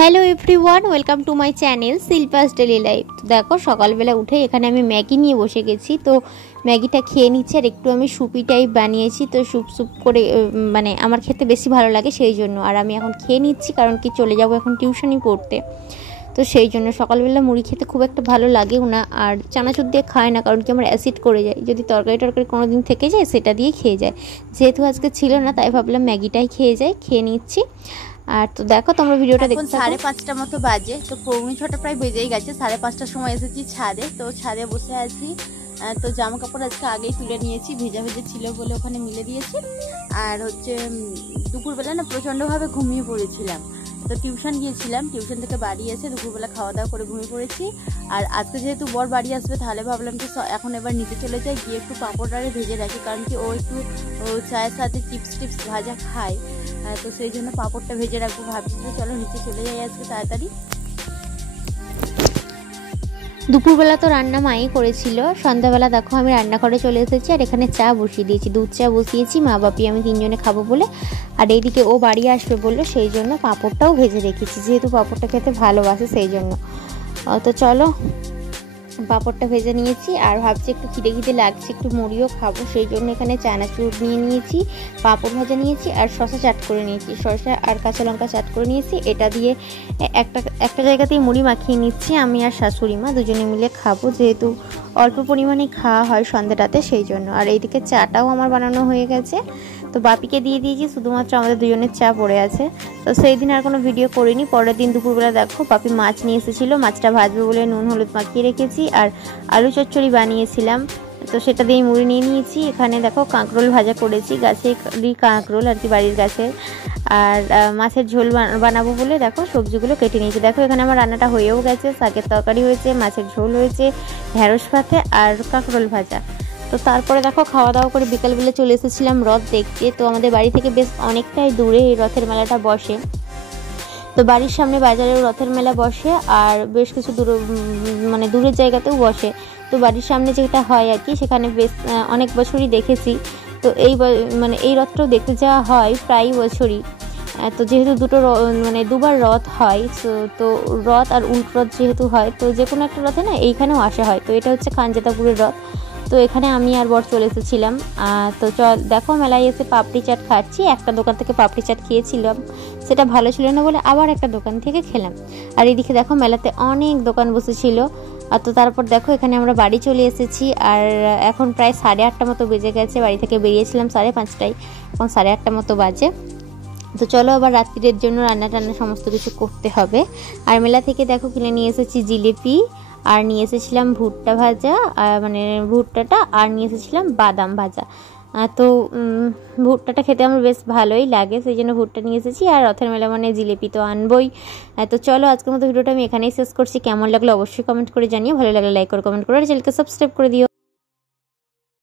Hello everyone, welcome to my channel Shilpa's daily life. তো দেখো সকালবেলা উঠে এখানে আমি ম্যাগি নিয়ে বসে গেছি। তো ম্যাগিটা খেয়ে নিচ্ছি আর একটু আমি সুপি টাইপ বানিয়েছি। তো সুপ করে মানে আমার খেতে বেশি ভালো লাগে সেই জন্য। আর আমি এখন খেয়ে নিচ্ছি কারণ কি চলে যাব এখন টিউশনই পড়তে। তো সেই জন্য সকালবেলা মুড়ি খেতে খুব একটা ভালো লাগেও না, আর চানাচুর দিয়ে খায় না কারণ কি আমার অ্যাসিড করে যায়। যদি তরকারি কোনো দিন থেকে যায় সেটা দিয়ে খেয়ে যায়। যেহেতু আজকে ছিল না তাই ভাবলাম ম্যাগিটাই খেয়ে নিচ্ছি। আর তো দেখো তোমরা ভিডিওটা দেখো। 5:30 মতো বাজে, তো 6:45 প্রায় বেজেই গেছে। 5:30টার সময় এসেছি ছাদে। তো ছাদে বসে আছি। তো জামা কাপড় আজকে আগেই তুলে নিয়েছি, ভেজা ছিল বলে ওখানে মিলে দিয়েছি। আর হচ্ছে দুপুরবেলা না প্রচণ্ডভাবে ঘুমিয়ে পড়েছিলাম। তো টিউশন গিয়েছিলাম, টিউশন থেকে বাড়ি এসে দুপুরবেলা খাওয়া দাওয়া করে ঘুমিয়ে পড়েছি। আর আজকে যেহেতু বর বাড়ি আসবে তাহলে ভাবলাম যে এখন এবার নিচে চলে যাই, গিয়ে একটু পাঁপড়টারে ভেজে রাখি, কারণ কি ও একটু চায়ের সাথে চিপস ভাজা খায়। তো সেই জন্য পাঁপড়টা ভেজে রাখবো। ভাবছি যে চলো নিচে চলে যাই আজকে তাড়াতাড়ি। দুপুরবেলা তো রান্না মাই করেছিল। সন্ধ্যাবেলা দেখো আমি রান্নাঘরে চলে এসেছি আর এখানে চা বসিয়ে দিয়েছি, দুধ চা বসিয়েছি। মা বাপি আমি তিনজনে খাবো বলে। আর এইদিকে ও বাড়ি আসবে বললো, সেই জন্য পাঁপড়টাও ভেজে রেখেছি, যেহেতু পাঁপড়টা খেতে ভালোবাসে সেই জন্য। তো চলো পাঁপড়টা ভেজে নিয়েছি আর ভাবছি একটু খিদে লাগছে, একটু মুড়িও খাবো, সেই জন্য এখানে চানাচুর নিয়ে নিয়েছি, পাঁপড় ভাজা নিয়েছি আর শসা চাট করে নিয়েছি, শসা আর কাঁচা লঙ্কা চাট করে নিয়েছি। এটা দিয়ে একটা জায়গাতেই মুড়ি মাখিয়ে নিচ্ছি, আমি আর শাশুড়ি মা দুজনে মিলে খাবো, যেহেতু অল্প পরিমাণে খাওয়া হয় সন্ধ্যাটাতে সেই জন্য। আর এইদিকে চাটাও আমার বানানো হয়ে গেছে, তো বাপিকে দিয়ে দিয়েছি, শুধুমাত্র আমাদের দুজনের চা পড়ে আছে। তো সেই দিন আর কোনো ভিডিও করিনি। পরের দিন দুপুরবেলা দেখো বাপি মাছ নিয়ে এসেছিলো, মাছটা ভাজবে বলে নুন হলুদ মাখিয়ে রেখেছি আর আলু চচ্চড়ি বানিয়েছিলাম, তো সেটা দিয়ে মুড়ি নিয়ে নিয়েছি। এখানে দেখো কাঁকরোল ভাজা করেছি, গাছেরই কাঁকরোল আর কি, বাড়ির গাছের। আর মাছের ঝোল বানাবো বলে দেখো সবজিগুলো কেটে নিয়েছি। দেখো এখানে আমার রান্নাটা হয়েও গেছে, শাকের তরকারি হয়েছে, মাছের ঝোল হয়েছে, ঢেঁড়স ভাতে আর কাঁকরোল ভাজা। তো তারপরে দেখো খাওয়া দাওয়া করে বিকালবেলা চলে এসেছিলাম রথ দেখতে। তো আমাদের বাড়ি থেকে বেশ অনেকটাই দূরে এই রথের মেলাটা বসে। তো বাড়ির সামনে বাজারেও রথের মেলা বসে আর বেশ কিছু দূরের জায়গাতেও বসে। তো বাড়ির সামনে যেটা হয় আর কি, সেখানে বেশ অনেক বছরই দেখেছি। তো এই রথটাও দেখতে যাওয়া হয় প্রায় বছরই। তো যেহেতু দুবার রথ হয়, তো রথ আর উল্টো রথ যেহেতু হয়, তো যে কোনো একটা রথে না এইখানেও আসা হয়। তো এটা হচ্ছে খানজাতাপুরের রথ। তো এখানে আমি আর বর চলে এসেছিলাম। তো দেখো মেলায় এসে পাপড়ি চাট খাচ্ছি। একটা দোকান থেকে পাপড়ি চাট খেয়েছিলাম, সেটা ভালো ছিল না বলে আবার একটা দোকান থেকে খেলাম। আর এদিকে দেখো মেলাতে অনেক দোকান বসেছিল। আর তো তারপর দেখো এখানে আমরা বাড়ি চলে এসেছি আর এখন প্রায় 8:30 মতো বেজে গেছে। বাড়ি থেকে বেরিয়েছিলাম 5:30, এখন 8:30 মতো বাজে। তো চলো আবার রাত্রির জন্য রান্না সমস্ত কিছু করতে হবে। আর মেলা থেকে দেখো কিনে নিয়ে এসেছি জিলিপি, আর নিয়ে এসেছিলাম ভুট্টা ভাজা, মানে ভুট্টাটা, আর নিয়ে এসেছিলাম বাদাম ভাজা। তো ভুট্টাটা খেতে আমার বেশ ভালোই লাগে, সেই জন্য ভুট্টা নিয়ে এসেছি। আর রথের মেলা মানে জিলিপি তো আনবই। তো চলো আজকের মতো ভিডিওটা আমি এখানেই শেষ করছি। কেমন লাগলো অবশ্যই কমেন্ট করে জানিও, ভালো লাগলে লাইক করে কমেন্ট করে আর চ্যানেলকে সাবস্ক্রাইব করে দিও।